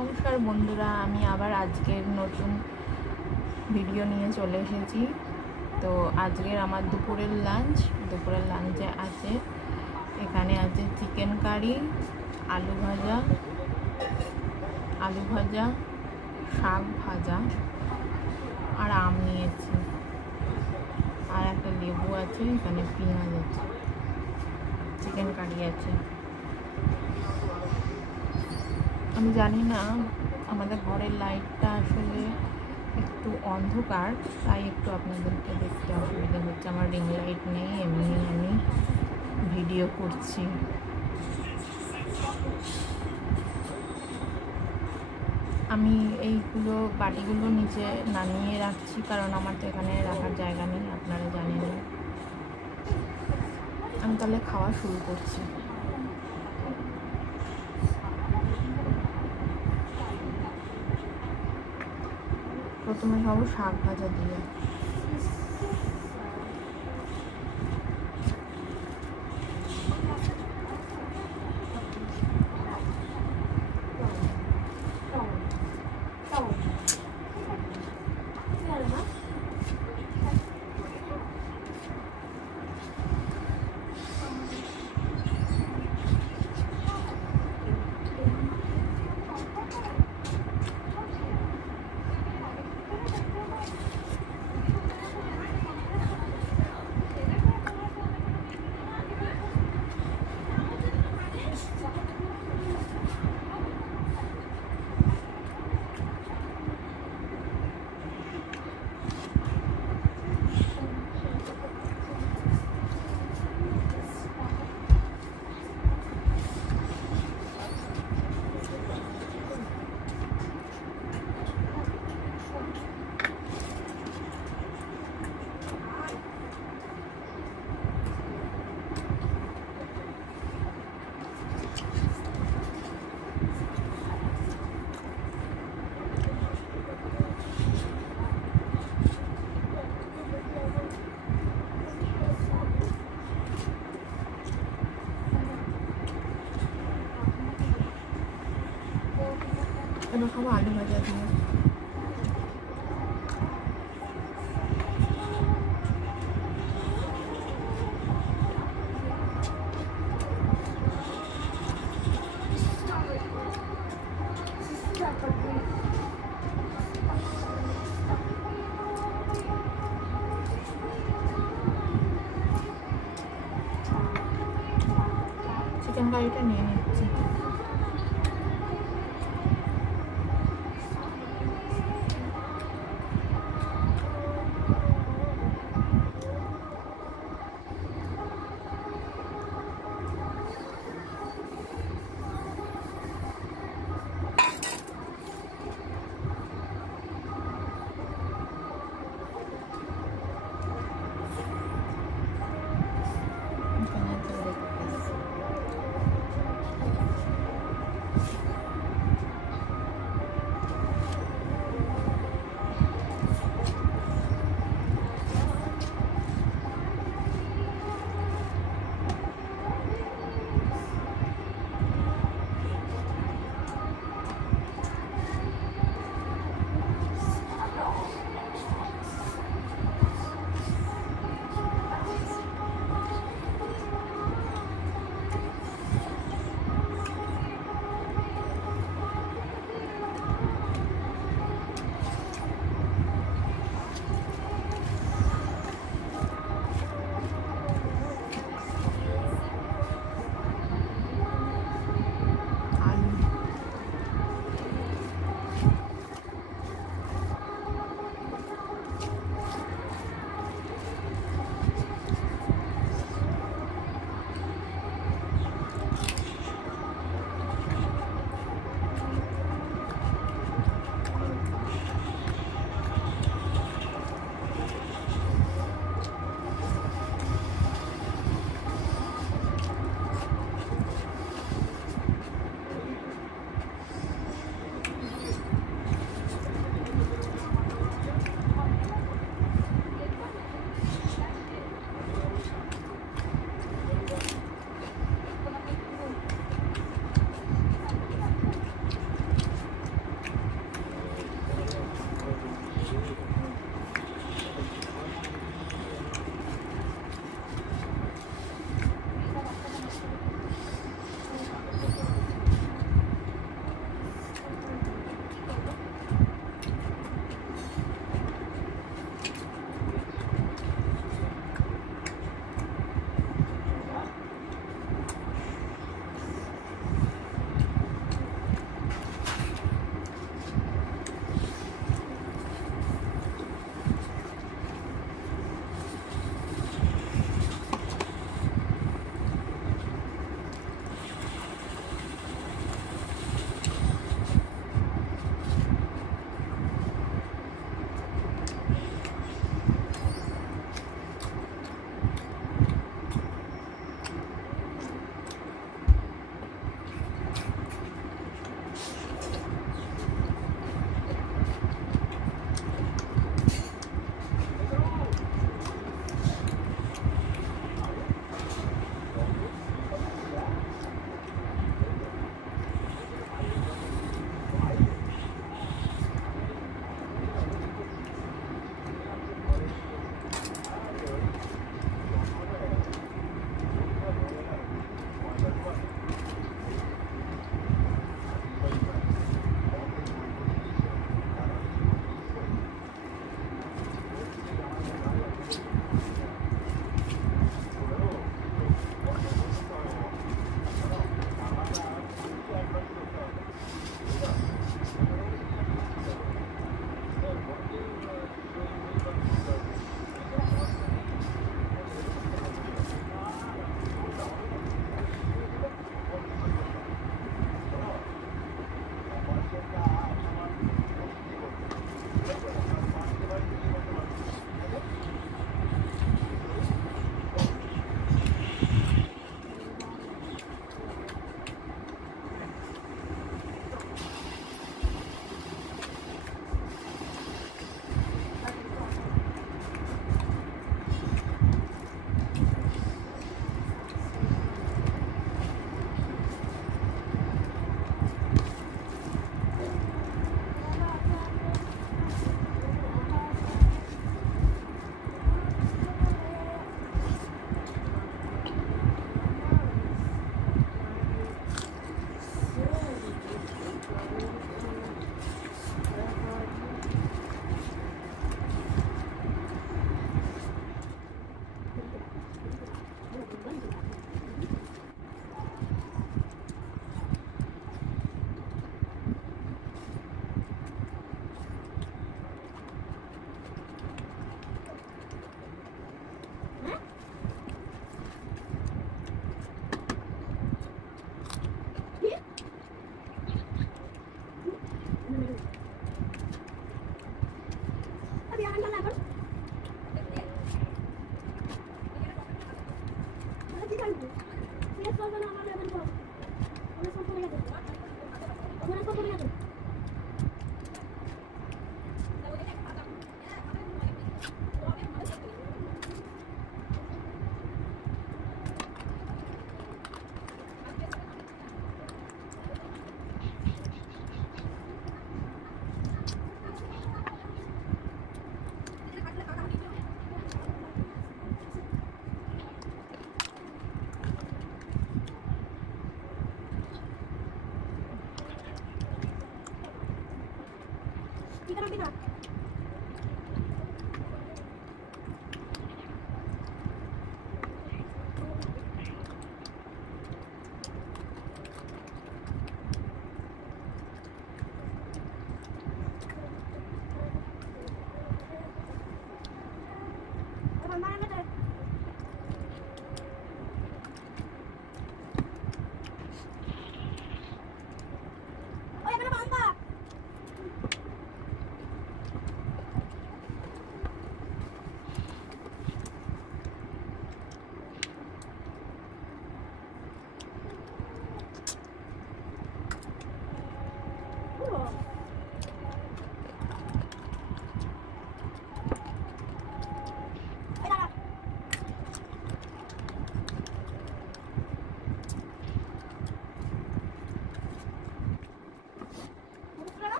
নমস্কার বন্ধুরা, আমি আবার আজকের নতুন ভিডিও নিয়ে চলে এসেছি। তো আজকের আমার দুপুরের লাঞ্চে আছে, এখানে আছে চিকেন কারি, আলু ভাজা, শাক ভাজা আর আম নিয়েছি, আর একটা লেবু আছে, এখানে পেঁয়াজ আছে, চিকেন কারি আছে। আমি জানি না, আমাদের ঘরের লাইটটা আসলে একটু অন্ধকার, তাই একটু আপনাদেরকে দেখতে অসুবিধা হচ্ছে। আমার রিং লাইট নেই, এমনি আমি ভিডিও করছি। আমি এইগুলো বাটিগুলো নিচে নামিয়ে রাখছি, কারণ আমার তো এখানে রাখার জায়গা নেই, আপনারা জানেন। আমি তাহলে খাওয়া শুরু করছি। প্রথমে খাবো শাক ভাজা দিয়ে। এবার খাবো আলু ভাজা দিয়ে। চিকেন কারিটা নিয়ে নিচ্ছি।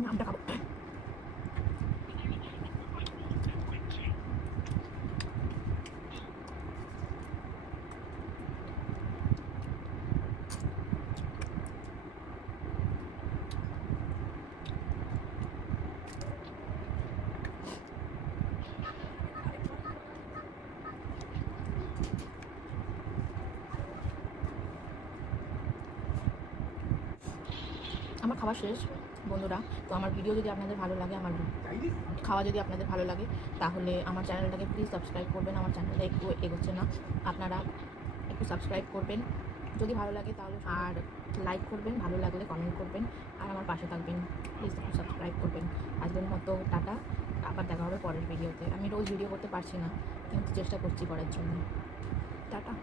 আমি আমটা খাবো। আমার খাওয়া শেষ বন্ধুরা। তো আমার ভিডিও যদি আপনাদের ভালো লাগে, আমার খাওয়া যদি আপনাদের ভালো লাগে, তাহলে আমার চ্যানেলটাকে প্লিজ সাবস্ক্রাইব করবেন। আমার চ্যানেলটা একটু এগোচ্ছে না, আপনারা একটু সাবস্ক্রাইব করবেন যদি ভালো লাগে তাহলে, আর লাইক করবেন, ভালো লাগলে কমেন্ট করবেন, আর আমার পাশে থাকবেন। প্লিজ একটু সাবস্ক্রাইব করবেন। আজকের মতো টাটা, আবার দেখা হবে পরের ভিডিওতে। আমি রোজ ভিডিও করতে পারছি না, কিন্তু চেষ্টা করছি করার জন্য। টাটা।